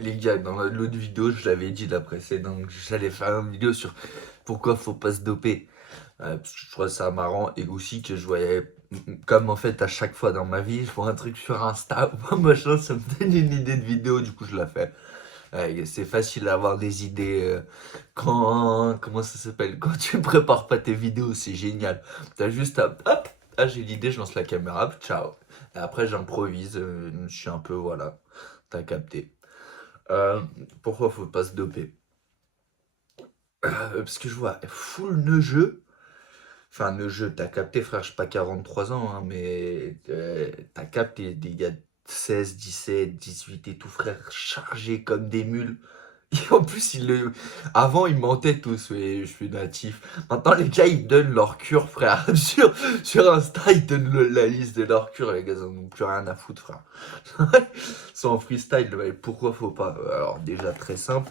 Les gars, dans l'autre vidéo, je l'avais dit la précédente, j'allais faire une vidéo sur pourquoi faut pas se doper. Parce que je trouvais ça marrant et aussi que je voyais, comme en fait à chaque fois dans ma vie, je vois un truc sur Insta ou un machin, ça me donne une idée de vidéo, du coup je la fais. C'est facile d'avoir des idées comment ça s'appelle? Quand tu prépares pas tes vidéos, c'est génial. T'as juste à, hop, ah j'ai l'idée, je lance la caméra, hop, ciao. Et après j'improvise, je suis un peu, voilà, t'as capté. Euh, Pourquoi faut pas se doper? Parce que je vois full neugeux. Enfin, neugeux, t'as capté, frère, je suis pas 43 ans, hein, mais t'as capté des gars de 16, 17, 18 et tout, frère, chargés comme des mules. Et en plus, avant, ils mentaient tous, ouais, je suis natif. Maintenant, les gars, ils donnent leur cure, frère. Sur Insta, ils donnent la liste de leur cure. Les gars, ils en ont plus rien à foutre, frère. Ils sont en freestyle, mais pourquoi faut pas? Alors, déjà, très simple.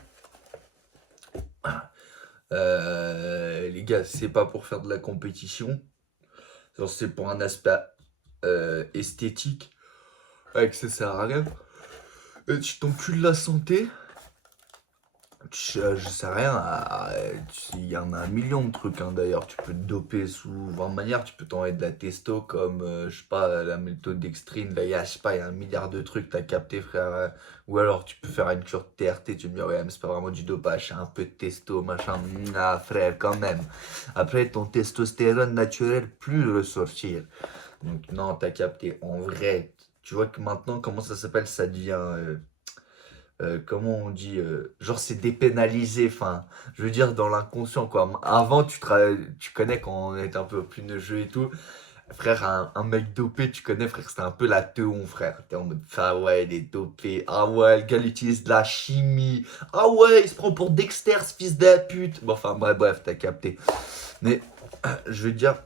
Les gars, c'est pas pour faire de la compétition. Genre, c'est pour un aspect esthétique. Ouais, que ça sert à rien. Tu t'encules la santé. Je sais rien. Il y en a un million de trucs, hein, d'ailleurs. Tu peux te doper sous 20 manières. Tu peux t'enlever de la testo comme, je sais pas, la méthode dextrine. Là, je sais pas, il y a un milliard de trucs. T'as capté, frère. Ou alors, tu peux faire une cure de TRT. Tu me dis, ouais, mais c'est pas vraiment du dopage. C'est un peu de testo, machin. Ah, frère, quand même. Après, ton testostérone naturel, plus ressortir. Donc, non, t'as capté. En vrai, tu vois que maintenant, comment ça s'appelle? Ça devient. Comment on dit, genre c'est dépénalisé, enfin, je veux dire dans l'inconscient quoi. Avant tu connais quand on était un peu plus neugeux et tout, frère, un mec dopé, tu connais frère, c'était un peu la teon frère. T'es en mode, ah ouais, il est dopé, ah ouais, le gars il utilise de la chimie, ah ouais, il se prend pour Dexter, ce fils de la pute. Bon, enfin bref, t'as capté. Mais je veux dire,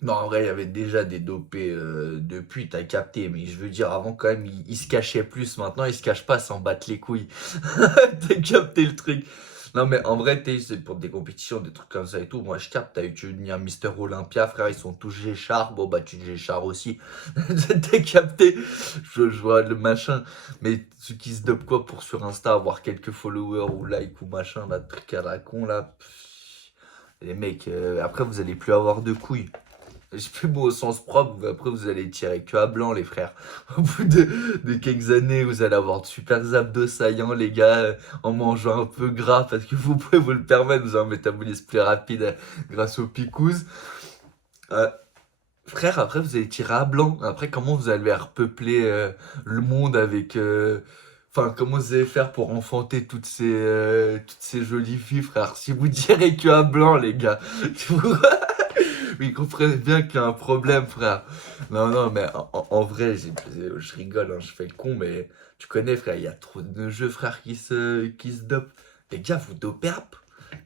non, en vrai, il y avait déjà des dopés depuis, t'as capté, mais je veux dire, avant quand même, ils se cachaient plus. Maintenant, ils se cachent pas, s'en battent les couilles. T'as capté le truc. Non, mais en vrai, c'est pour des compétitions, des trucs comme ça et tout. Moi, je capte, tu veux devenir Mister Olympia, frère, ils sont tous Géchard. Bon, bah, tu te Géchard aussi. T'as capté? Je vois le machin. Mais ceux qui se dopent quoi pour sur Insta, avoir quelques followers ou likes ou machin, là, truc à la con, là. Les mecs, après, vous allez plus avoir de couilles. J'ai plus beau au sens propre, après vous allez tirer que à blanc les frères. Au bout de quelques années, vous allez avoir de super abdos saillants les gars, en mangeant un peu gras parce que vous pouvez vous le permettre, vous avez un métabolisme plus rapide grâce aux picouzes. Euh, Frère, après vous allez tirer à blanc. Après comment vous allez repeupler le monde avec... Enfin, comment vous allez faire pour enfanter toutes ces jolies filles, frère? Si vous tirez que à blanc, les gars. Mais comprenez bien qu'il y a un problème, frère. Non, non, mais en vrai, je rigole, hein, je fais le con, mais tu connais, frère, il y a trop de jeux, frère, qui se dopent. Les gars, vous dopez up.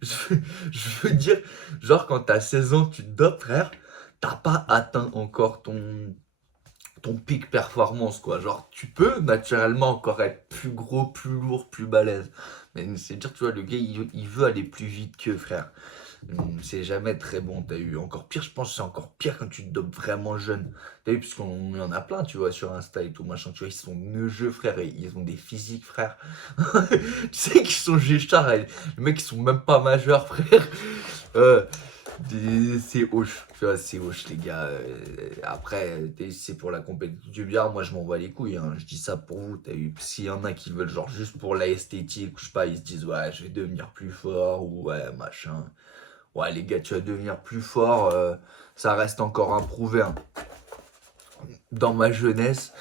Je, je veux dire, genre, quand t'as 16 ans, tu te dopes, frère, t'as pas atteint encore ton pic performance, quoi. Genre, tu peux naturellement encore être plus gros, plus lourd, plus balèze. Mais c'est dire, tu vois, le gars, il veut aller plus vite que, frère. C'est jamais très bon. T'as eu encore pire, je pense que c'est encore pire quand tu te dopes vraiment jeune. T'as vu, puisqu'on y en a plein, tu vois, sur Insta et tout, machin, tu vois, ils sont neugeux, frère, et ils ont des physiques, frère. Tu sais qu'ils sont Géchard, les mecs, ils sont même pas majeurs, frère. Euh, c'est hoche, tu vois, c'est hoche, les gars. Après, c'est pour la compétition du billard, moi je m'en bats les couilles, hein. Je dis ça pour vous. T'as eu, s'il y en a qui veulent, genre, juste pour la esthétique, ou je sais pas, ils se disent, ouais, je vais devenir plus fort, ou ouais, machin. Ouais, les gars, tu vas devenir plus fort, ça reste encore à prouver, hein. Dans ma jeunesse,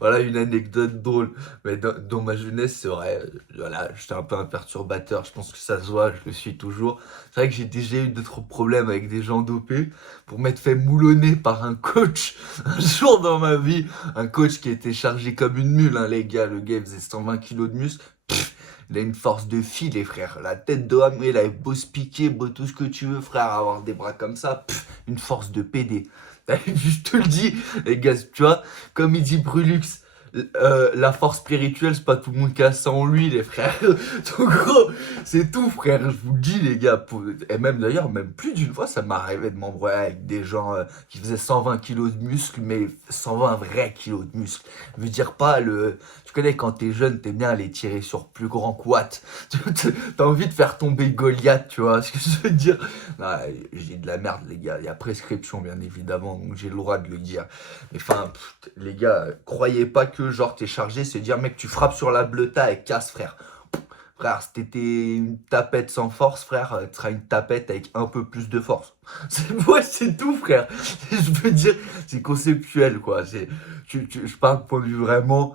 voilà une anecdote drôle, mais dans ma jeunesse, c'est vrai, voilà, j'étais un peu un perturbateur, je pense que ça se voit, je le suis toujours. C'est vrai que j'ai déjà eu d'autres problèmes avec des gens dopés pour m'être fait moulonner par un coach un jour dans ma vie, un coach qui était chargé comme une mule, hein, les gars, le gars il faisait 120 kilos de muscle. Il a une force de fille, les frères. La tête de homme, il avait beau se piquer, beau tout ce que tu veux, frère, avoir des bras comme ça, une force de PD. Je te le dis, les gars, tu vois, comme il dit Brulux, La force spirituelle, c'est pas tout le monde qui a ça en lui, les frères. Donc, gros, c'est tout, frère. Je vous le dis, les gars. Et même d'ailleurs, même plus d'une fois, ça m'arrivait de m'embrouiller avec des gens qui faisaient 120 kilos de muscles, mais 120 vrais kilos de muscles. Je veux dire, pas le. Tu connais, quand t'es jeune, t'aimes bien aller tirer sur plus grand quat. T'as envie de faire tomber Goliath, tu vois ce que je veux dire? Non, j'ai de la merde, les gars. Il y a prescription, bien évidemment, donc j'ai le droit de le dire. Mais enfin, les gars, croyez pas que genre t'es chargé, c'est dire mec tu frappes sur la bleuta et casse frère. Frère, si t'étais une tapette sans force, frère, tu seras une tapette avec un peu plus de force. Ouais, c'est tout, frère. Je veux dire, c'est conceptuel, quoi. Je parle de point de vue vraiment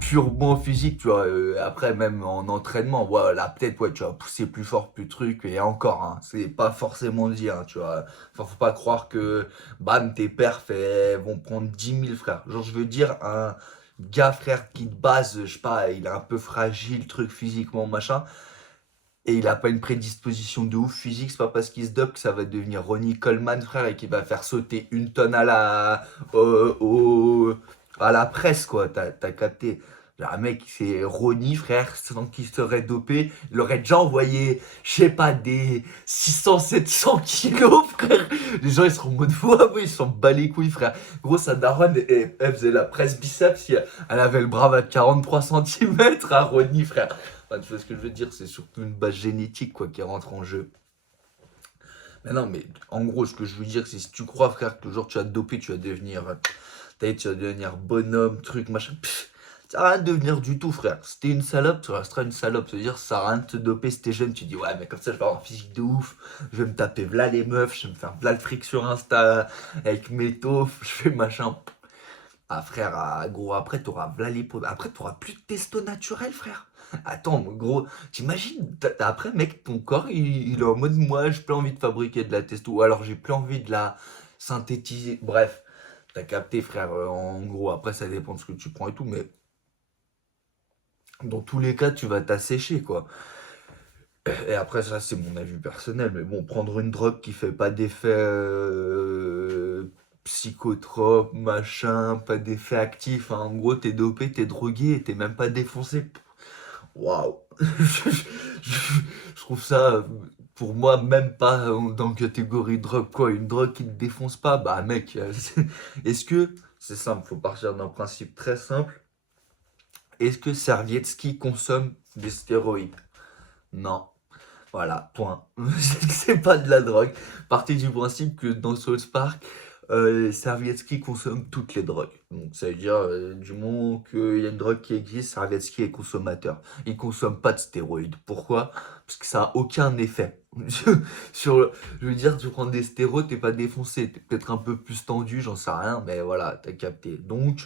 purement physique, tu vois. Après, même en entraînement, ouais, là, peut-être, ouais, tu vas pousser plus fort, plus truc, et encore, hein, c'est pas forcément dit, hein, tu vois. Enfin, faut pas croire que, bam, tes perfs vont prendre 10 000, frère. Genre, je veux dire, un gars, frère, qui de base, je sais pas, il est un peu fragile, truc physiquement, machin, et il a pas une prédisposition de ouf physique, c'est pas parce qu'il se dope que ça va devenir Ronnie Coleman, frère, et qu'il va faire sauter une tonne au- au- à la presse, quoi, t'as capté. Genre, un mec, c'est Ronnie, frère, sans qu'il serait dopé, il aurait déjà envoyé, je sais pas, des 600-700 kilos, frère. Les gens, ils seront en mode, ouais, ouais, ils s'en bat les couilles, frère. Gros, sa daronne, elle faisait la presse biceps, elle avait le bras à 43 centimètres à Ronnie, frère. Enfin, tu vois ce que je veux dire, c'est surtout une base génétique, quoi, qui rentre en jeu. Mais non, mais en gros, ce que je veux dire, c'est si tu crois, frère, que genre tu vas te doper, tu vas devenir, tu vas devenir bonhomme, truc, machin. Pff, ça sert à rien de devenir du tout, frère. Si t'es une salope, tu resteras une salope. C'est-à-dire, ça sert à rien de te doper si t'es jeune. Tu dis, ouais, mais comme ça, je vais avoir un physique de ouf. Je vais me taper v'là les meufs. Je vais me faire v'là le fric sur Insta avec mes taufs. Je fais machin. Ah, frère, ah, gros, après, t'auras v'là les peaux. Après, t'auras plus de testo naturel, frère. Attends, gros, t'imagines, après, mec, ton corps, il est en mode, moi, j'ai plus envie de fabriquer de la testo. Ou alors, j'ai plus envie de la synthétiser. Bref. T'as capté, frère. En gros, après, ça dépend de ce que tu prends et tout, mais dans tous les cas, tu vas t'assécher, quoi. Et après, ça, c'est mon avis personnel. Mais bon, prendre une drogue qui fait pas d'effet psychotrope, machin, pas d'effet actif, hein. En gros, t'es dopé, t'es drogué et t'es même pas défoncé. Waouh! Je trouve ça, pour moi, même pas dans la catégorie drogue, quoi. Une drogue qui ne défonce pas, bah mec, est-ce que, c'est simple, faut partir d'un principe très simple. Est-ce que Servietsky consomme des stéroïdes? Non. Voilà, point. C'est pas de la drogue. Partez du principe que dans South Park, Servietsky consomme toutes les drogues. Donc ça veut dire, du moment qu'il y a une drogue qui existe, Servietsky est consommateur. Il consomme pas de stéroïdes. Pourquoi? Parce que ça a aucun effet. Je veux dire, tu prends des stéroïdes, t'es pas défoncé. T'es peut-être un peu plus tendu, j'en sais rien, mais voilà, t'as capté. Donc,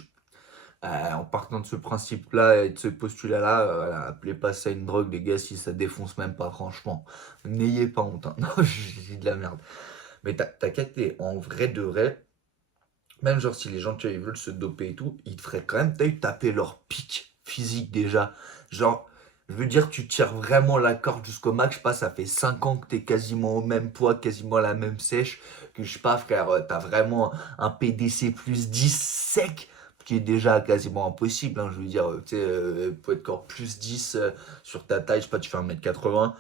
en partant de ce principe-là et de ce postulat-là, voilà, appelez pas ça une drogue, les gars, si ça défonce même pas, franchement. N'ayez pas honte, hein. Non, j'ai de la merde. Mais t'as capté, en vrai de vrai, même genre si les gens, tu vois, ils veulent se doper et tout, ils te feraient quand même, t'as eu taper leur pic physique déjà. Genre, je veux dire, tu tires vraiment la corde jusqu'au max, je sais pas, ça fait 5 ans que t'es quasiment au même poids, quasiment à la même sèche, que je sais pas, frère, t'as vraiment un PDC plus 10 sec, qui est déjà quasiment impossible, hein, je veux dire, tu sais, pour être encore plus 10 sur ta taille, je sais pas, tu fais 1m80,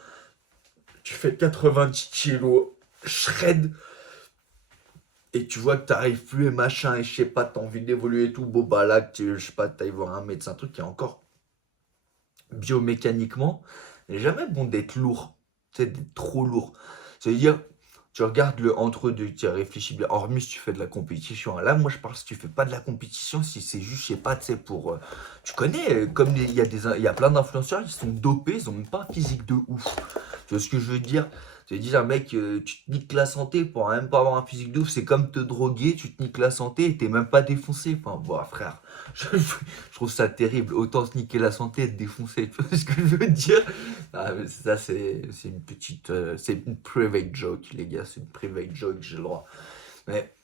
tu fais 90 kilos, shred, et tu vois que t'arrives plus et machin, et je sais pas, t'as envie d'évoluer et tout, bon bah là, je sais pas, t'ailles voir un médecin, un truc qui est encore biomécaniquement, c'est jamais bon d'être lourd, tu sais, d'être trop lourd. C'est-à-dire, tu regardes le entre deux, tu réfléchis bien, hormis si tu fais de la compétition. Là, moi, je parle si tu fais pas de la compétition, si c'est juste, je sais pas, tu sais, pour. Tu connais, comme il y a plein d'influenceurs qui sont dopés, ils ont même pas un physique de ouf. Tu vois ce que je veux dire? Tu veux dire, mec, tu te niques la santé pour même pas avoir un physique de ouf, c'est comme te droguer, tu te niques la santé et t'es même pas défoncé. Enfin, bon, frère, je trouve ça terrible. Autant se niquer la santé et être défoncé. Tu vois ce que je veux dire? Ah, mais ça, c'est une petite. C'est une private joke, les gars. C'est une private joke, j'ai le droit. Mais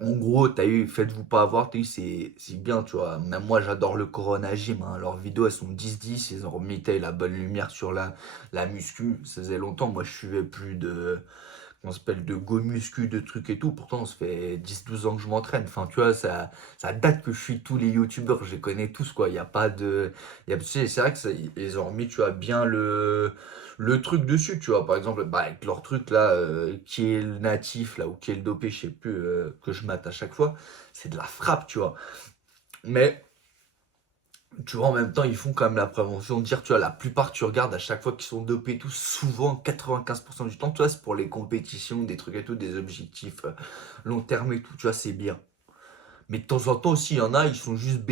en gros, t'as eu, faites-vous pas avoir, t'as eu, c'est bien, tu vois. Même moi, j'adore le Corona Gym, hein. Leurs vidéos, elles sont 10-10. Ils ont remis t'as eu, la bonne lumière sur la muscu. Ça faisait longtemps, moi, je suivais plus de on s'appelle de go muscu, de trucs et tout. Pourtant, ça fait 10 12 ans que je m'entraîne. Enfin, tu vois, ça date que je suis tous les youtubeurs, je les connais tous, quoi. Il n'y a pas de. Tu sais, c'est vrai que ils ont remis, tu vois, bien le truc dessus, tu vois. Par exemple, bah, avec leur truc là, qui est le natif, là, ou qui est le dopé, je sais plus, que je mate à chaque fois, c'est de la frappe, tu vois. Mais tu vois, en même temps, ils font quand même la prévention. Dire, tu vois, la plupart, tu regardes à chaque fois qu'ils sont dopés, et tout, souvent, 95% du temps, tu vois, c'est pour les compétitions, des trucs et tout, des objectifs long terme et tout, tu vois, c'est bien. Mais de temps en temps aussi, il y en a, ils sont juste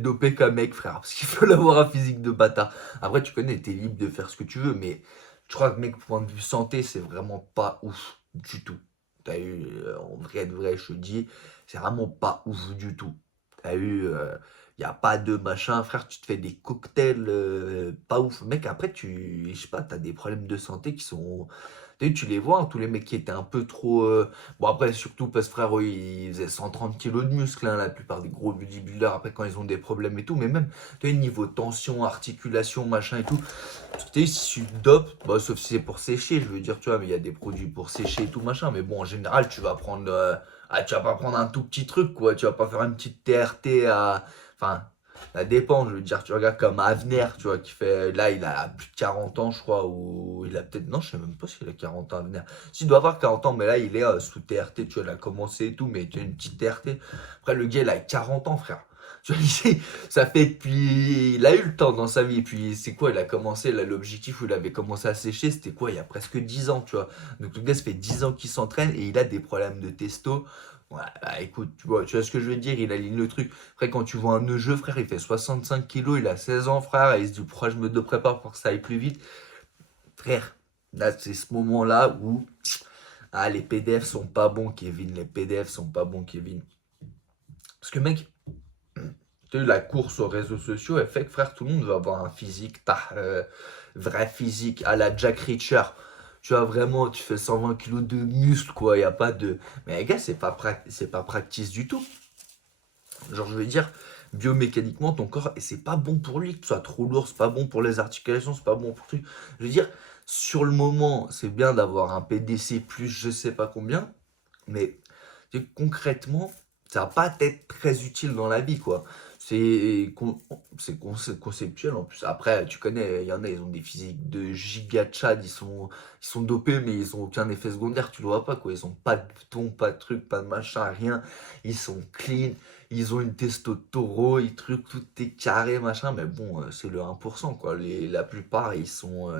dopés comme mec, frère, parce qu'il faut avoir un physique de bâtard. Après, tu connais, t'es libre de faire ce que tu veux, mais je crois que, mec, point de vue santé, c'est vraiment pas ouf du tout. T'as eu, en vrai de vrai, je te dis, c'est vraiment pas ouf du tout. T'as eu, y a pas de machin, frère, tu te fais des cocktails pas ouf. Mec, après, je sais pas, t'as des problèmes de santé qui sont. Tu les vois, hein, tous les mecs qui étaient un peu trop. Bon, après, surtout parce que frère, eux, ils faisaient 130 kilos de muscles, hein, la plupart des gros bodybuilders, après, quand ils ont des problèmes et tout, mais même, tu sais, niveau tension, articulation, machin et tout. Parce que tu sais, si tu dopes, bah, sauf si c'est pour sécher, je veux dire, tu vois, mais il y a des produits pour sécher et tout, machin, mais bon, en général, tu vas prendre. Tu vas pas prendre un tout petit truc, quoi, tu vas pas faire une petite TRT à. Enfin, ça dépend, je veux dire, tu regardes comme Avner, tu vois, qui fait. Là, il a plus de 40 ans, je crois, ou il a peut-être. Non, je sais même pas s'il a 40 ans, Avner. S'il doit avoir 40 ans, mais là, il est sous TRT, tu vois, il a commencé et tout, mais tu as une petite TRT. Après, le gars, il a 40 ans, frère. Tu vois, ça fait depuis. Il a eu le temps dans sa vie. Et puis, c'est quoi? Il a commencé, là, l'objectif où il avait commencé à sécher, c'était quoi? Il y a presque 10 ans, tu vois. Donc, le gars, ça fait 10 ans qu'il s'entraîne et il a des problèmes de testo. Ouais, bah, écoute, tu vois ce que je veux dire? Il aligne le truc. Après, quand tu vois un jeu, frère, il fait 65 kilos, il a 16 ans, frère, et il se dit, pourquoi je me prépare pour que ça aille plus vite? Frère, là, c'est ce moment-là où, les PDF sont pas bons, Kevin, les PDF sont pas bons, Kevin. Parce que, mec, tu sais, la course aux réseaux sociaux, elle fait que, frère, tout le monde veut avoir un physique, vrai physique, à la Jack Reacher. Tu vois, vraiment, tu fais 120 kilos de muscle, quoi, y a pas de. Mais, les gars, c'est pas practice du tout. Genre, je veux dire, biomécaniquement, ton corps, et c'est pas bon pour lui que tu sois trop lourd, c'est pas bon pour les articulations, c'est pas bon pour tout. Je veux dire, sur le moment, c'est bien d'avoir un PDC plus je sais pas combien, mais tu sais, concrètement, ça va pas être très utile dans la vie, quoi. C'est conceptuel en plus. Après, tu connais, il y en a, ils ont des physiques de giga chad, ils sont dopés, mais ils ont aucun effet secondaire, tu le vois pas, quoi. Ils ont pas de boutons, pas de trucs, pas de machin, rien. Ils sont clean, ils ont une testo de taureau, ils truc, tout est carré, machin, mais bon, c'est le 1%, quoi. La plupart, ils sont.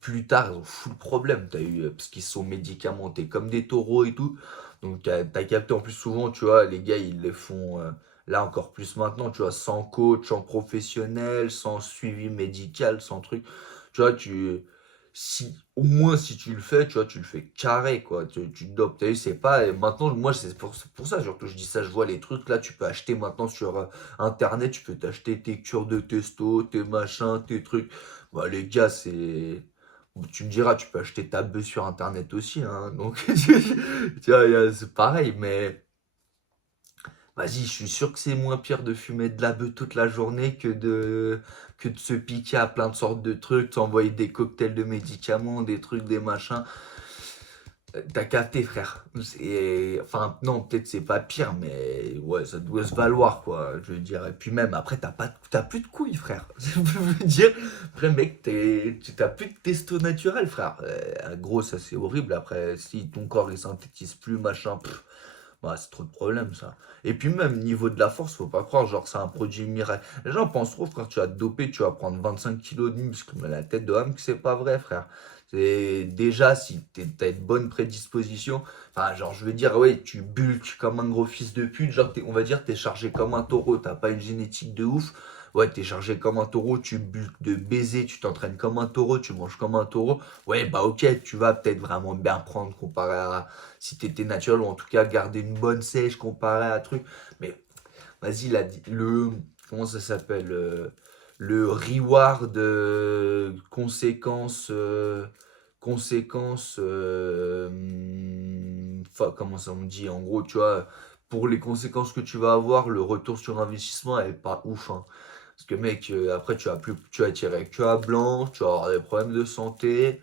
Plus tard, ils ont fou le problème. Parce qu'ils sont médicamentés comme des taureaux et tout. Donc, t'as capté en plus souvent, tu vois, les gars, ils les font là encore plus maintenant, tu vois, sans coach, sans professionnel, sans suivi médical, sans truc. Tu vois, au moins si tu le fais, tu vois, tu le fais carré, quoi. Tu te dopes. T'as vu, c'est pas. Et maintenant, moi, c'est pour ça, surtout, je dis ça, je vois les trucs là, tu peux acheter maintenant sur internet, tu peux t'acheter tes cures de testo, tes machins, tes trucs. Bah, les gars, c'est. Bon, tu me diras, tu peux acheter ta bœuf sur internet aussi, hein, donc tu vois, c'est pareil, mais vas-y, je suis sûr que c'est moins pire de fumer de la bœuf toute la journée que de se piquer à plein de sortes de trucs, t'envoyer des cocktails de médicaments, des trucs, des machins. T'as capté, frère. Enfin, non, peut-être c'est pas pire, mais ouais, ça doit se valoir, quoi. Je veux dire. Et puis même, après, t'as plus de couilles, frère. Je veux dire. Après, mec, t'as plus de testo naturel, frère. Gros, ça c'est horrible. Après, si ton corps il synthétise plus, machin, bah, c'est trop de problèmes, ça. Et puis même, niveau de la force, faut pas croire, genre, c'est un produit miracle. Les gens pensent trop, frère, tu vas te doper, tu vas prendre 25 kilos de muscle. Mais la tête de homme, que c'est pas vrai, frère. C'est déjà, si t'as une bonne prédisposition, enfin, genre, je veux dire, ouais, tu bulques comme un gros fils de pute, genre, on va dire, t'es chargé comme un taureau, t'as pas une génétique de ouf. Ouais, t'es chargé comme un taureau, tu bulques de baiser, tu t'entraînes comme un taureau, tu manges comme un taureau. Ouais, bah ok, tu vas peut-être vraiment bien prendre comparé à si t'étais naturel, ou en tout cas garder une bonne sèche comparé à un truc. Mais vas-y, comment ça s'appelle? Le reward conséquence, comment ça on dit? En gros, tu vois, pour les conséquences que tu vas avoir, le retour sur investissement elle est pas ouf, hein. Parce que mec, après tu vas tirer avec tu as blanc, tu vas avoir des problèmes de santé.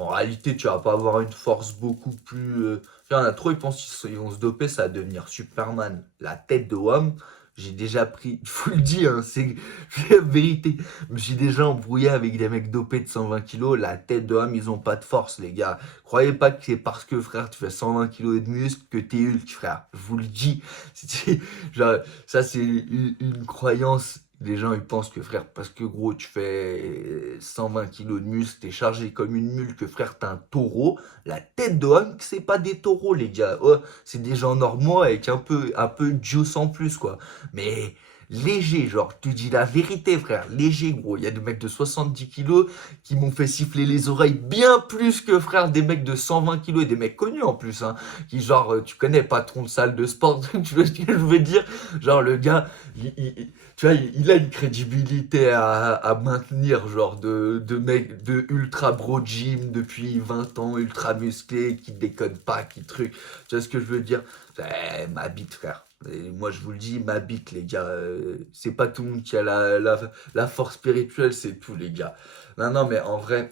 En réalité, tu vas pas avoir une force beaucoup plus. Il y en a trop, ils pensent qu'ils vont se doper, ça va devenir Superman. La tête de Wham, j'ai déjà pris. Il faut le dire, hein, c'est la vérité. Je me suis déjà embrouillé avec des mecs dopés de 120 kilos. La tête de Wham, ils ont pas de force, les gars. Croyez pas que c'est parce que, frère, tu fais 120 kilos de muscle que t'es Hulk, frère. Je vous le dis. Genre, ça, c'est une croyance. Les gens, ils pensent que, frère, parce que, gros, tu fais 120 kilos de muscle, t'es chargé comme une mule, que, frère, t'es un taureau. La tête de Hank, c'est pas des taureaux, les gars. Oh, c'est des gens normaux avec un peu de juice en plus, quoi. Mais léger, genre, je te dis la vérité, frère. Léger, gros. Il y a des mecs de 70 kilos qui m'ont fait siffler les oreilles bien plus que, frère, des mecs de 120 kilos et des mecs connus en plus, hein. Qui, genre, tu connais, patron de salle de sport, tu vois ce que je veux dire? Genre, le gars, tu vois, il a une crédibilité à maintenir, genre de mec de ultra bro gym depuis 20 ans, ultra musclé, qui déconne pas, qui truc. Tu vois ce que je veux dire? Ma bite, frère. Et moi, je vous le dis, ma bite, les gars. C'est pas tout le monde qui a la force spirituelle, c'est tout, les gars. Non, non, mais en vrai,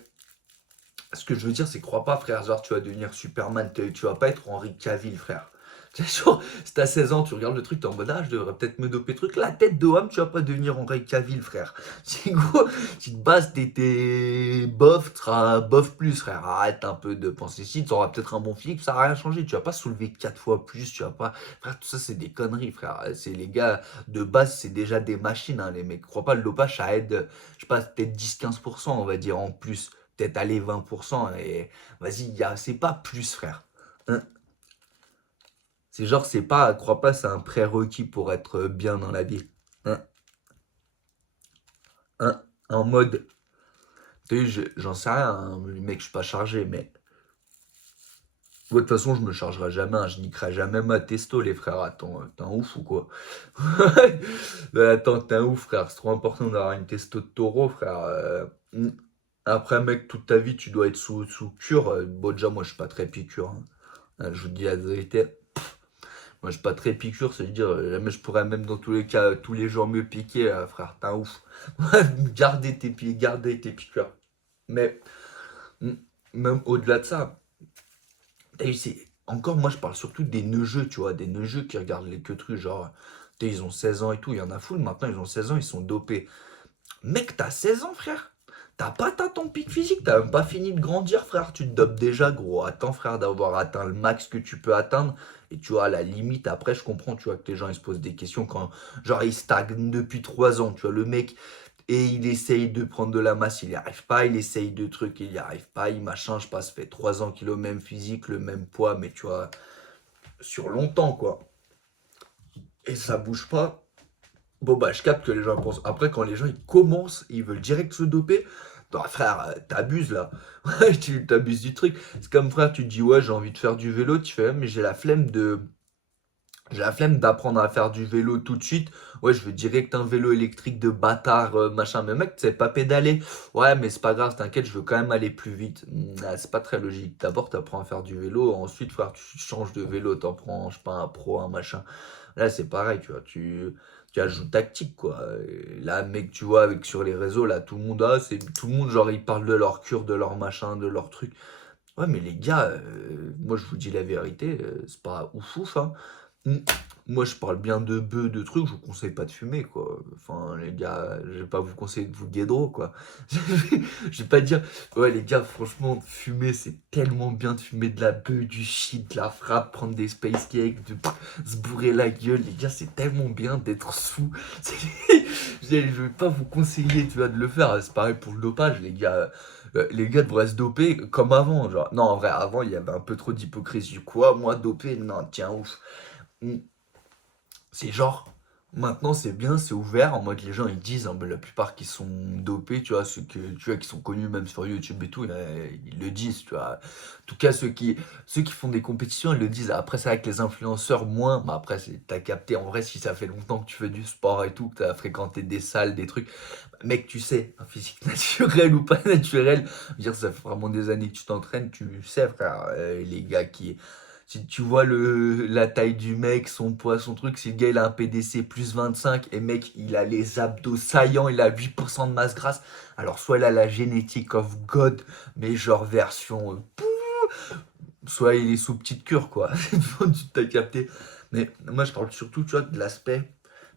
ce que je veux dire, c'est crois pas, frère, genre, tu vas devenir Superman, tu vas pas être Henri Cavill, frère. C'est genre, si t'as 16 ans, tu regardes le truc, t'es en mode, ah, je devrais peut-être me doper truc. La tête de homme, tu vas pas devenir Henri Cavill, frère. C'est gros, si de base t'étais bof, tu seras bof plus, frère. Arrête un peu de penser si, tu auras peut-être un bon physique, ça va rien changer. Tu vas pas soulever 4 fois plus, tu vas pas. Frère, tout ça, c'est des conneries, frère. C'est les gars, de base, c'est déjà des machines, hein, les mecs. Crois pas, le dopage, ça aide, je sais pas, peut-être 10-15%, on va dire, en plus. Peut-être aller 20%, et vas-y, c'est pas plus, frère. Hein. C'est genre, c'est pas, crois pas, c'est un prérequis pour être bien dans la vie. Hein, hein, en mode, tu sais, j'en sais rien, hein, mec, je suis pas chargé, mais de toute façon, je me chargerai jamais, hein, je niquerai jamais ma testo, les frères. Attends, t'es un ouf ou quoi? Attends, t'es un ouf, frère. C'est trop important d'avoir une testo de taureau, frère. Après, mec, toute ta vie, tu dois être sous cure. Bon, déjà, moi, je suis pas très piqûre, hein. Je vous dis la vérité. Moi, je suis pas très piqûre, c'est-à-dire, jamais je pourrais même dans tous les cas, tous les jours me piquer, frère. T'es un ouf. Gardez tes pieds, gardez tes piqûres. Mais, mm, même au-delà de ça, t'as vu, encore, moi, je parle surtout des neugeux, tu vois, des neugeux qui regardent les queutrus, genre, tu sais, ils ont 16 ans et tout, il y en a full, maintenant, ils ont 16 ans, ils sont dopés. Mec, t'as 16 ans, frère. T'as pas atteint ton pic physique, t'as même pas fini de grandir, frère. Tu te dopes déjà, gros. Attends, frère, d'avoir atteint le max que tu peux atteindre. Et tu vois, à la limite, après, je comprends, tu vois, que les gens, ils se posent des questions quand, genre, ils stagnent depuis 3 ans, tu vois, le mec, et il essaye de prendre de la masse, il n'y arrive pas, il essaye de trucs, il n'y arrive pas, il machin, je passe, fait 3 ans qu'il a le même physique, le même poids, mais tu vois, sur longtemps, quoi. Et ça bouge pas. Bon, bah, je capte que les gens pensent. Après, quand les gens ils commencent, ils veulent direct se doper. Non, frère, t'abuses là. Ouais, tu t'abuses du truc. C'est comme, frère, tu te dis, ouais, j'ai envie de faire du vélo. Tu fais, ouais, mais j'ai la flemme de. J'ai la flemme d'apprendre à faire du vélo tout de suite. Ouais, je veux direct un vélo électrique de bâtard, machin. Mais mec, tu sais pas pédaler. Ouais, mais c'est pas grave, t'inquiète, je veux quand même aller plus vite. C'est pas très logique. D'abord, t'apprends à faire du vélo. Ensuite, frère, tu changes de vélo. T'en prends, je sais pas, un pro, un machin. Là, c'est pareil, tu vois. Tu ajoutes tactique, quoi. Et là, mec, tu vois, avec sur les réseaux, là, tout le monde tout le monde, genre, ils parlent de leur cure, de leur machin, de leur truc. Ouais, mais les gars, moi, je vous dis la vérité, c'est pas ouf ouf, hein. Mm. Moi, je parle bien de bœufs, de trucs, je vous conseille pas de fumer, quoi. Enfin, les gars, je vais pas vous conseiller de vous guédro, quoi. Je vais pas dire, ouais, les gars, franchement, fumer, c'est tellement bien de fumer de la bœuf, du shit, de la frappe, prendre des space cakes, de se bourrer la gueule, les gars, c'est tellement bien d'être sous. Je vais pas vous conseiller, tu vois, de le faire. C'est pareil pour le dopage, les gars. Les gars devraient se doper comme avant, genre. Non, en vrai, avant, il y avait un peu trop d'hypocrisie. Quoi, moi, dopé? Non, tiens, ouf. Mm. C'est genre, maintenant c'est bien, c'est ouvert, en mode les gens ils disent, hein, mais la plupart qui sont dopés, tu vois, ceux tu vois, qui sont connus même sur YouTube et tout, ils le disent, tu vois. En tout cas, ceux qui font des compétitions, ils le disent. Après, c'est avec les influenceurs, moins, mais après, t'as capté, en vrai, si ça fait longtemps que tu fais du sport et tout, que t'as fréquenté des salles, des trucs, mec, tu sais, un physique naturel ou pas naturel, je veux dire, ça fait vraiment des années que tu t'entraînes, tu sais, frère, les gars Si tu vois la taille du mec, son poids, son truc, si le gars il a un PDC plus 25 et mec il a les abdos saillants, il a 8% de masse grasse, alors soit il a la génétique of God, mais genre version soit il est sous petite cure, quoi. Tu t'as capté. Mais moi, je parle surtout, tu vois, de l'aspect.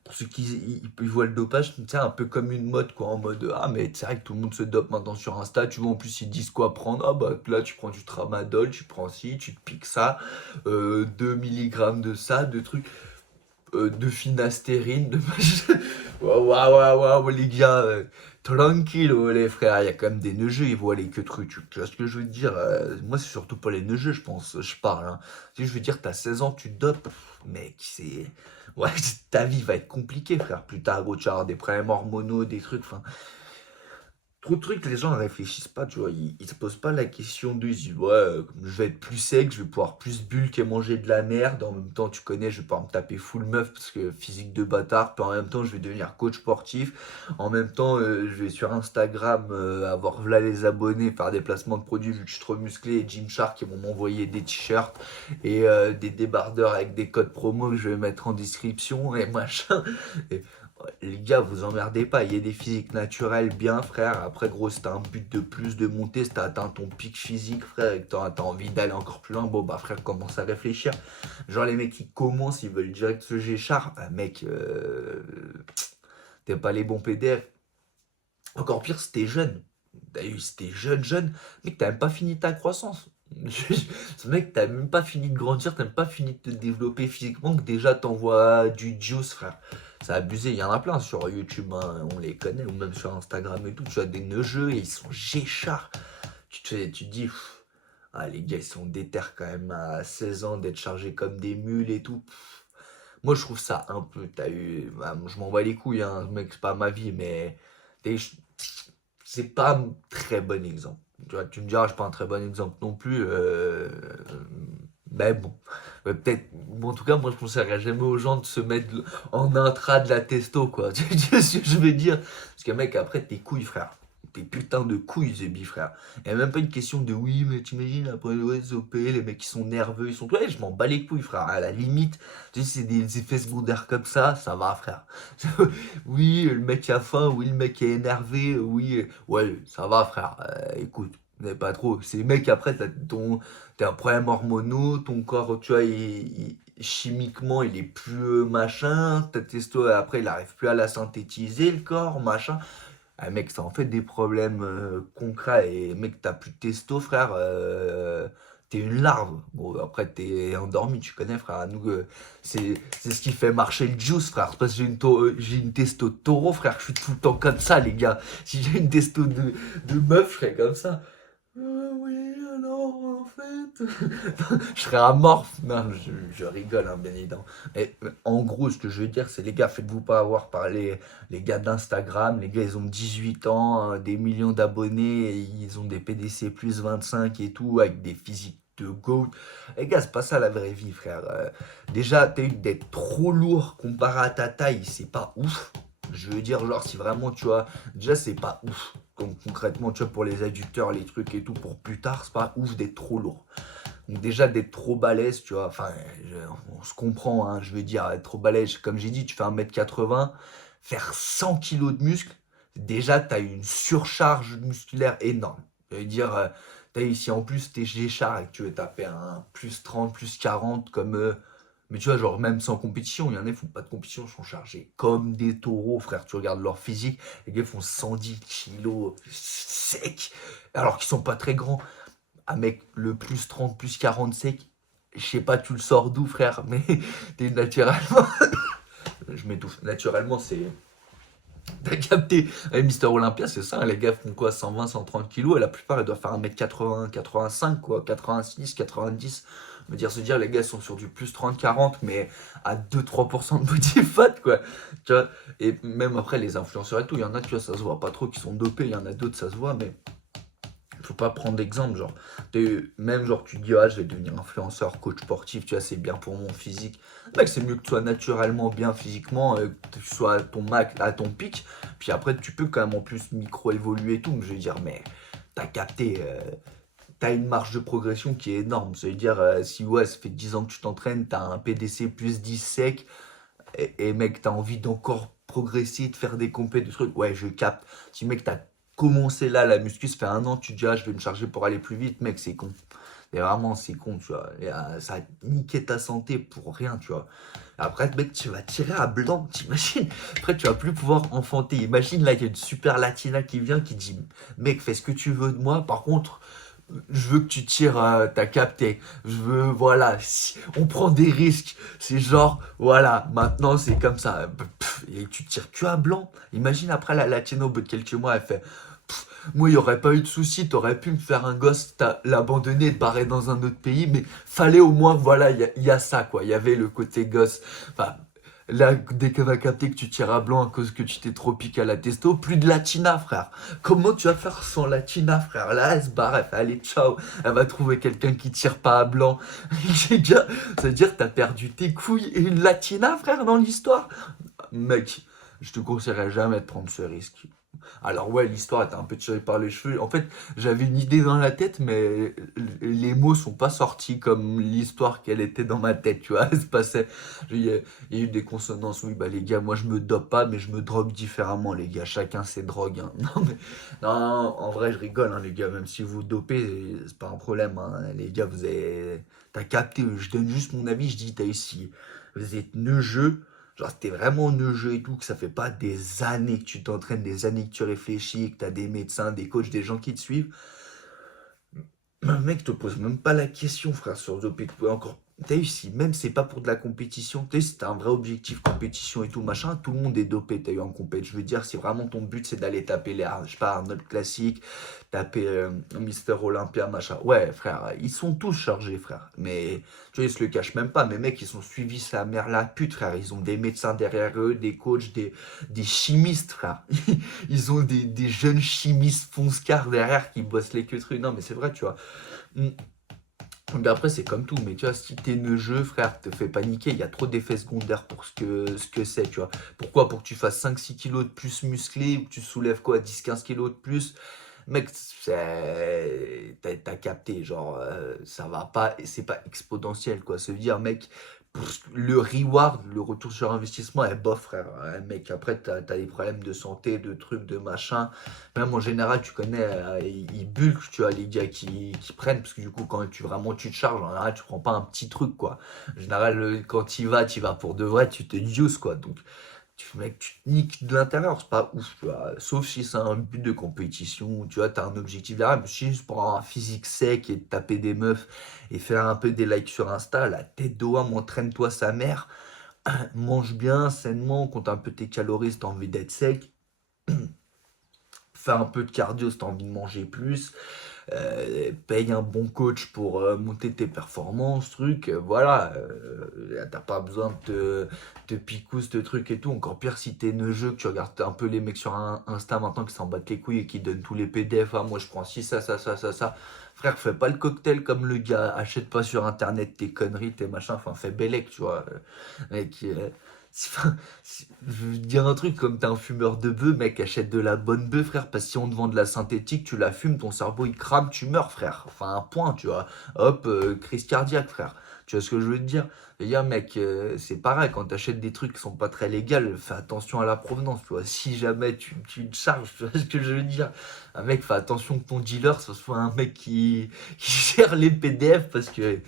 Pour ceux qui ils voient le dopage, tu sais, un peu comme une mode, quoi. En mode, ah, mais c'est vrai que tout le monde se dope maintenant sur Insta. Tu vois, en plus, ils disent quoi prendre. Ah, bah là, tu prends du tramadol, tu prends ci, tu te piques ça, 2 mg de ça, de trucs, de finastérine, de machin. Waouh, waouh, waouh, waouh, les gars. Tranquille, les frères, il y a quand même des neigeux, ils voient les que trucs. Tu vois ce que je veux dire? Moi, c'est surtout pas les neigeux, je pense, je parle. Hein. Si je veux dire, t'as 16 ans, tu te dopes, mec, c'est. Ouais, ta vie va être compliquée, frère. Plus tard, gros, tu vas avoir des problèmes hormonaux, des trucs. Enfin, trop de trucs, les gens ne réfléchissent pas, tu vois. Ils se posent pas la question de, ils se disent, ouais, je vais être plus sec, je vais pouvoir plus bulk et manger de la merde. En même temps, tu connais, je vais pouvoir me taper full meuf parce que physique de bâtard. Puis en même temps, je vais devenir coach sportif. En même temps, je vais sur Instagram avoir là les abonnés, faire des placements de produits vu que je suis trop musclé. Et Gymshark, qui vont m'envoyer des t-shirts et des débardeurs avec des codes promo que je vais mettre en description et machin. Et les gars, vous emmerdez pas, il y a des physiques naturelles bien, frère. Après, gros, si t'as un but de plus de monter, si t'as atteint ton pic physique, frère, et que t'as envie d'aller encore plus loin, bon, bah, frère, commence à réfléchir. Genre, les mecs qui commencent, ils veulent direct se G-Char. Bah, mec, t'es pas les bons PDF. Encore pire, si t'es jeune. D'ailleurs, si t'es jeune, jeune, mec, t'as même pas fini ta croissance. Ce mec, t'as même pas fini de grandir, t'as même pas fini de te développer physiquement, que déjà t'envoies du juice, frère. C'est abusé, il y en a plein sur YouTube, hein, on les connaît, ou même sur Instagram et tout. Tu as des neugeux et ils sont géchards. Tu te dis, ah, les gars, ils sont déter quand même à 16 ans d'être chargés comme des mules et tout. Moi, je trouve ça un peu. T'as eu. Bah, je m'en bats les couilles, hein, mec, c'est pas ma vie, mais. C'est pas un très bon exemple. Tu vois, tu me diras, je suis pas un très bon exemple non plus. Mais bon, peut-être. Bon, en tout cas, moi, je conseillerais jamais aux gens de se mettre en intra de la testo, quoi. Tu vois ce que je veux dire? Parce que, mec, après, tes couilles, frère. Tes putains de couilles, Zébi, frère. Il n'y a même pas une question de oui, mais t'imagines, après le SOP, les mecs qui sont nerveux, ils sont. Ouais, je m'en bats les couilles, frère. À la limite, tu sais, c'est des effets secondaires comme ça va, frère. Oui, le mec a faim, oui, le mec est énervé, oui, ouais, ça va, frère. Écoute, n'est pas trop. C'est mec, après, t'as un problème hormonaux, ton corps, tu vois, chimiquement, il est plus machin, ta testo, après, il arrive plus à la synthétiser, le corps, machin. Ah, mec, ça en fait des problèmes concrets. Et mec, t'as plus de testo, frère. T'es une larve. Bon, après, t'es endormi, tu connais, frère. Nous, c'est ce qui fait marcher le juice, frère. C'est parce que j'ai une testo de taureau, frère. Je suis tout le temps comme ça, les gars. Si j'ai une testo de meuf, je serais comme ça. Oui, alors, en fait. Je serais amorphe. Non, je rigole, hein, bien évidemment. Mais en gros, ce que je veux dire, c'est les gars, faites-vous pas avoir par les gars d'Instagram. Les gars, ils ont 18 ans, des millions d'abonnés, et ils ont des PDC plus 25 et tout, avec des physiques de GOAT. Les gars, c'est pas ça la vraie vie, frère. Déjà, t'as eu d'être trop lourd comparé à ta taille, c'est pas ouf. Je veux dire, genre, si vraiment, tu vois, déjà, c'est pas ouf. Concrètement, tu vois, pour les adducteurs, les trucs et tout, pour plus tard, c'est pas ouf d'être trop lourd. Donc déjà d'être trop balèze, tu vois, enfin, on se comprend, hein, je veux dire, être trop balèze, comme j'ai dit, tu fais 1m80, faire 100 kilos de muscle, déjà tu as une surcharge musculaire énorme. Je veux dire, t'as ici en plus t'es Géchard et que tu veux taper un plus 30, plus 40 comme... mais tu vois, genre même sans compétition, il y en a qui font pas de compétition, ils sont chargés comme des taureaux, frère, tu regardes leur physique, les gars font 110 kilos secs, alors qu'ils sont pas très grands. Ah mec, le plus 30 plus 40 sec, je sais pas, tu le sors d'où, frère, mais t'es naturellement. Je m'étouffe. Naturellement, c'est. T'as capté. Mister Olympia, c'est ça, hein, les gars font quoi, 120, 130 kilos, et la plupart, ils doivent faire 1m80, 85, quoi, 86, 90. Se dire, les gars sont sur du plus 30, 40, mais à 2-3% de body fat, quoi. Tu vois, et même après, les influenceurs et tout, il y en a, tu vois, ça se voit pas trop, qui sont dopés, il y en a d'autres, ça se voit, mais faut pas prendre d'exemple, genre, même genre tu te dis, ah, je vais devenir influenceur, coach sportif, tu vois, c'est bien pour mon physique. Mec, c'est mieux que tu sois naturellement bien physiquement, que tu sois à ton max, à ton pic, puis après tu peux quand même en plus micro-évoluer et tout, mais je veux dire, mais t'as capté, t'as une marge de progression qui est énorme. Ça veut dire, si ouais, ça fait 10 ans que tu t'entraînes, t'as un PDC plus 10 sec, et mec, t'as envie d'encore progresser, de faire des compètes, de trucs, ouais, je capte. Si mec, t'as commencé là, la muscu, ça fait 1 an, tu te dis, ah, je vais me charger pour aller plus vite, mec, c'est con. Et vraiment, c'est con, tu vois. Et, ça a niqué ta santé pour rien, tu vois. Après, mec, tu vas tirer à blanc, t'imagines? Après, tu vas plus pouvoir enfanter. Imagine, là, il y a une super latina qui vient, qui dit, mec, fais ce que tu veux de moi. Par contre, je veux que tu tires, t'as capté. Je veux, voilà, on prend des risques. C'est genre, voilà, maintenant c'est comme ça. Et tu tires que à blanc. Imagine après la latino, au bout de quelques mois, elle fait, moi, il n'y aurait pas eu de souci, t'aurais pu me faire un gosse, l'abandonner, te barrer dans un autre pays, mais fallait au moins, voilà, il y a ça, quoi. Il y avait le côté gosse. Enfin, là, dès qu'elle va capter que tu tires à blanc à cause que tu t'es trop piqué à la testo, plus de latina, frère. Comment tu vas faire sans latina, frère? Là, elle se barre, elle fait, allez, ciao. Elle va trouver quelqu'un qui tire pas à blanc. Ça veut dire que t'as perdu tes couilles et une latina, frère, dans l'histoire. Mec, je te conseillerais jamais de prendre ce risque. Alors ouais, l'histoire était un peu tirée par les cheveux. En fait, j'avais une idée dans la tête, mais les mots sont pas sortis comme l'histoire qu'elle était dans ma tête, tu vois. Elle se passait, il y a eu des consonances. Oui, bah les gars, moi je me dope pas, mais je me drogue différemment, les gars. Chacun ses drogues, hein. Non mais non, en vrai, je rigole, hein, les gars. Même si vous dopez, c'est pas un problème, hein. Les gars, vous avez, t'as capté. Je donne juste mon avis. Je dis, t'as ici, vous êtes neugeux. Genre, c'était vraiment neugeux et tout, que ça fait pas des années que tu t'entraînes, des années que tu réfléchis, que t'as des médecins, des coachs, des gens qui te suivent. Un mec te pose même pas la question, frère, sur doper. Encore, t'as eu, si même c'est pas pour de la compétition, t'as eu, si t'as un vrai objectif compétition et tout, machin, tout le monde est dopé, t'as eu en compète. Je veux dire, si vraiment ton but c'est d'aller taper les, je sais pas, Arnold Classic, taper Mister Olympia, machin. Ouais, frère, ils sont tous chargés, frère. Mais, tu vois, ils se le cachent même pas. Mais mec, ils ont suivi sa mère la pute, frère. Ils ont des médecins derrière eux, des coachs, des chimistes, frère. Ils ont des jeunes chimistes fonce-car derrière qui bossent les queues trucs. Non, mais c'est vrai, tu vois. Mm. Donc après, c'est comme tout, mais tu vois, si t'es neugeux, frère, te fais paniquer, il y a trop d'effets secondaires pour ce que c'est, tu vois. Pourquoi? Pour que tu fasses 5-6 kilos de plus musclé ou que tu soulèves quoi, 10-15 kilos de plus? Mec, t'as capté, genre, ça va pas, c'est pas exponentiel, quoi. Ça veut dire, mec, le reward, le retour sur investissement est bof, frère. Mec, après, t'as des problèmes de santé, de trucs, de machin. Même en général, tu connais, ils bulkent, tu vois, les gars qui prennent, parce que du coup, quand tu te charges, en général, tu prends pas un petit truc, quoi. En général, quand tu y vas pour de vrai, tu te juices, quoi. Donc, mec, tu te niques de l'intérieur, c'est pas ouf, tu vois. Sauf si c'est un but de compétition, tu vois, t'as un objectif derrière, mais si juste pour avoir un physique sec et taper des meufs et faire un peu des likes sur Insta, la tête de homme, entraîne-toi sa mère, mange bien, sainement, compte un peu tes calories si t'as envie d'être sec, fais un peu de cardio si t'as envie de manger plus, paye un bon coach pour monter tes performances, truc, voilà, t'as pas besoin de picousse, de trucs et tout. Encore pire si t'es neugeux, que tu regardes un peu les mecs sur Insta maintenant qui s'en battent les couilles et qui donnent tous les PDF. Ah, moi je prends ci, ça. Frère, fais pas le cocktail comme le gars, achète pas sur internet tes conneries, tes machins, enfin fais bellec, tu vois. Mec, enfin, je veux dire un truc, comme t'es un fumeur de bœuf, mec, achète de la bonne bœuf, frère, parce que si on te vend de la synthétique, tu la fumes, ton cerveau il crame, tu meurs, frère. Enfin, un point, tu vois. Hop, crise cardiaque, frère. Tu vois ce que je veux te dire? Je veux dire, mec, c'est pareil, quand t'achètes des trucs qui sont pas très légaux, fais attention à la provenance, tu vois. Si jamais tu te charges, tu vois ce que je veux dire? Un mec, fais attention que ton dealer, ce soit un mec qui gère les PDF, parce que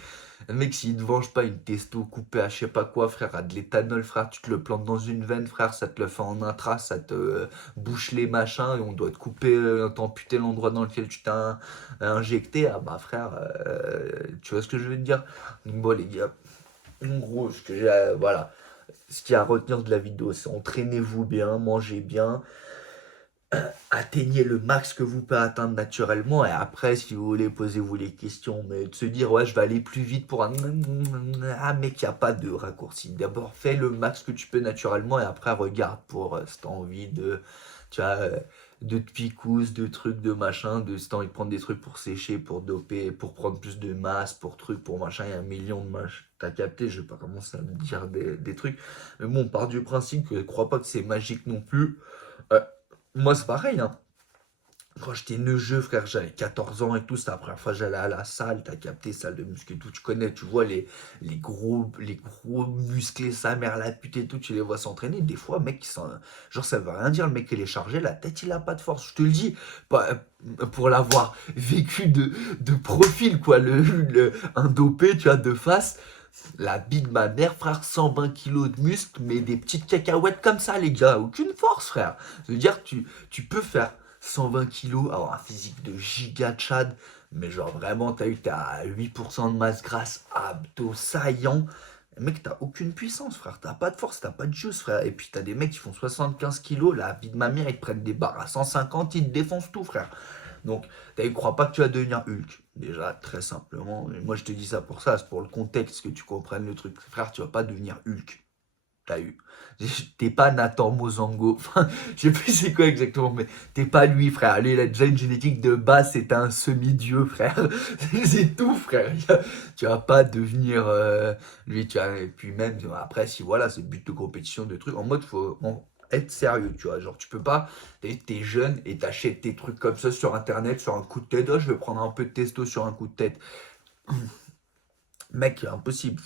un mec, s'il te venge pas une testo coupée à je sais pas quoi, frère, à de l'éthanol, frère, tu te le plantes dans une veine, frère, ça te le fait en intra, ça te bouche les machins, et on doit te couper, t'amputer l'endroit dans lequel tu t'as injecté. Ah bah, frère, tu vois ce que je veux te dire? Donc, bon, les gars, en gros, ce que j'ai, voilà, ce qu'il y a à retenir de la vidéo, c'est entraînez-vous bien, mangez bien, atteignez le max que vous pouvez atteindre naturellement et après si vous voulez posez-vous les questions mais de se dire ouais je vais aller plus vite pour un ah mec il n'y a pas de raccourci, d'abord fais le max que tu peux naturellement et après regarde pour si t'as envie de tu vois de picousse, de trucs, de machin, de si t'as envie de prendre des trucs pour sécher, pour doper, pour prendre plus de masse, pour trucs, pour machin, il y a un million de machins. T'as capté, je vais pas commencer à me dire des trucs. Mais bon, on part du principe que je crois pas que c'est magique non plus. Euh, Moi, c'est pareil, hein. Quand j'étais neugeux, frère, j'avais 14 ans et tout, c'était la première fois que j'allais à la salle, t'as capté, salle de muscu et tout, tu connais, tu vois les gros musclés, sa mère, la pute et tout, tu les vois s'entraîner, des fois, mec, genre, ça veut rien dire, le mec, il est chargé, la tête, il a pas de force, je te le dis, pour l'avoir vécu de profil, quoi, un dopé, tu vois, de face, la bite de ma mère, frère, 120 kilos de muscles, mais des petites cacahuètes comme ça, les gars. Aucune force, frère. Ça veut dire que tu peux faire 120 kilos, avoir un physique de giga Chad, mais genre vraiment, t'as 8% de masse grasse, abdos saillants. Mec, t'as aucune puissance, frère. T'as pas de force, t'as pas de juice, frère. Et puis t'as des mecs qui font 75 kilos, la bite de ma mère, ils te prennent des barres à 150, ils te défoncent tout, frère. Donc, ne crois pas que tu vas devenir Hulk. Déjà, très simplement. Et moi, je te dis ça pour ça, c'est pour le contexte, que tu comprennes le truc. Frère, tu vas pas devenir Hulk. T'as eu. T'es pas Nathan Mozango. Enfin, je sais plus c'est quoi exactement, mais t'es pas lui, frère. Lui, il a déjà une génétique de base, c'est un semi-dieu, frère. C'est tout, frère. Tu vas pas devenir lui, tu vois. Et puis même, après, si voilà, c'est le but de compétition, de trucs, en mode, faut être sérieux, tu vois. Genre, tu peux pas, t'es jeune et t'achètes tes trucs comme ça sur Internet, sur un coup de tête. Oh, je vais prendre un peu de testo sur un coup de tête. Mec, impossible,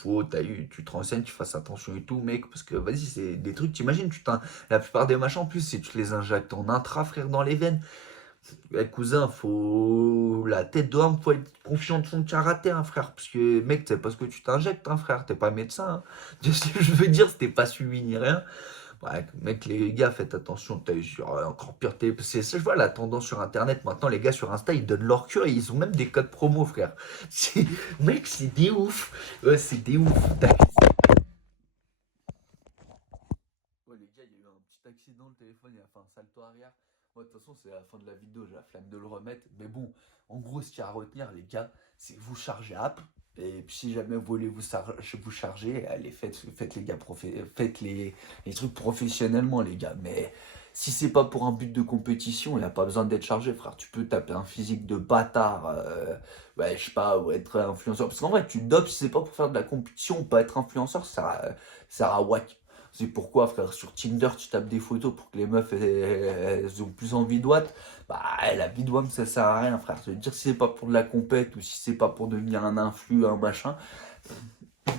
tu te renseignes, tu fasses attention et tout, mec, parce que vas-y, c'est des trucs, t'imagines, la plupart des machins en plus, c'est tu les injectes en intra, frère, dans les veines. Cousin, faut la tête d'homme, faut être confiant de son karaté, hein, frère, parce que, mec, c'est pas ce que tu t'injectes, hein, frère, t'es pas médecin, hein. Tu sais ce que je veux dire, c'était pas suivi ni rien. Ouais, mec, les gars, faites attention, t'as eu encore pire. C'est ça, je vois la tendance sur Internet. Maintenant, les gars sur Insta, ils donnent leur cure et ils ont même des codes promo, frère. C'est- Mec, c'est des ouf. Ouais, c'est des ouf. Ouais, les gars, il y a eu un petit accident, le téléphone, il a fait un salto arrière. Ouais, de toute façon, c'est la fin de la vidéo, j'ai la flemme de le remettre. Mais bon, en gros, ce qu'il y a à retenir, les gars, c'est vous chargez app. Et puis, si jamais vous voulez vous charger, allez, faites les gars, faites les trucs professionnellement, les gars. Mais si c'est pas pour un but de compétition, il n'y a pas besoin d'être chargé, frère. Tu peux taper un physique de bâtard, ouais, je sais pas, ou être influenceur. Parce qu'en vrai, tu dopes, si c'est pas pour faire de la compétition ou pas être influenceur, ça sert à whack. C'est pourquoi, frère, sur Tinder, tu tapes des photos pour que les meufs elles ont plus envie de ouate. Bah, la vie de WAM, ça sert à rien, frère. Ça veut dire si c'est pas pour de la compète ou si c'est pas pour devenir un influ, un machin,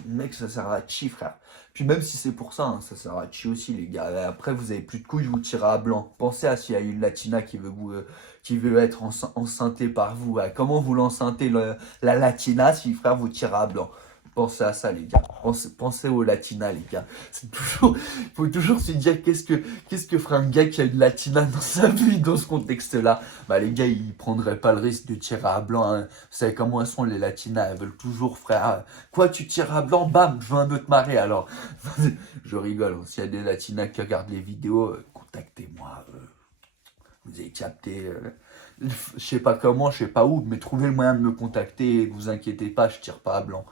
mec, ça sert à chi, frère. Puis même si c'est pour ça, hein, ça sert à chi aussi, les gars. Après, vous avez plus de couilles, vous tirez à blanc. Pensez à s'il y a une latina qui veut être enceintée par vous. Comment vous l'enceintez, la latina, si, frère, vous tirez à blanc. Pensez à ça, les gars. Pensez aux latinas, les gars. Faut toujours se dire qu'est-ce que ferait un gars qui a une latina dans sa vie, dans ce contexte-là. Bah, les gars, ils prendraient pas le risque de tirer à blanc, hein. Vous savez comment elles sont, les latinas. Elles veulent toujours, frère. Quoi, tu tires à blanc, bam, je veux un autre marée alors. Je rigole, hein. S'il y a des latinas qui regardent les vidéos, contactez-moi. Vous avez capté. Je sais pas comment, je sais pas où, mais trouvez le moyen de me contacter. Et vous inquiétez pas, je tire pas à blanc.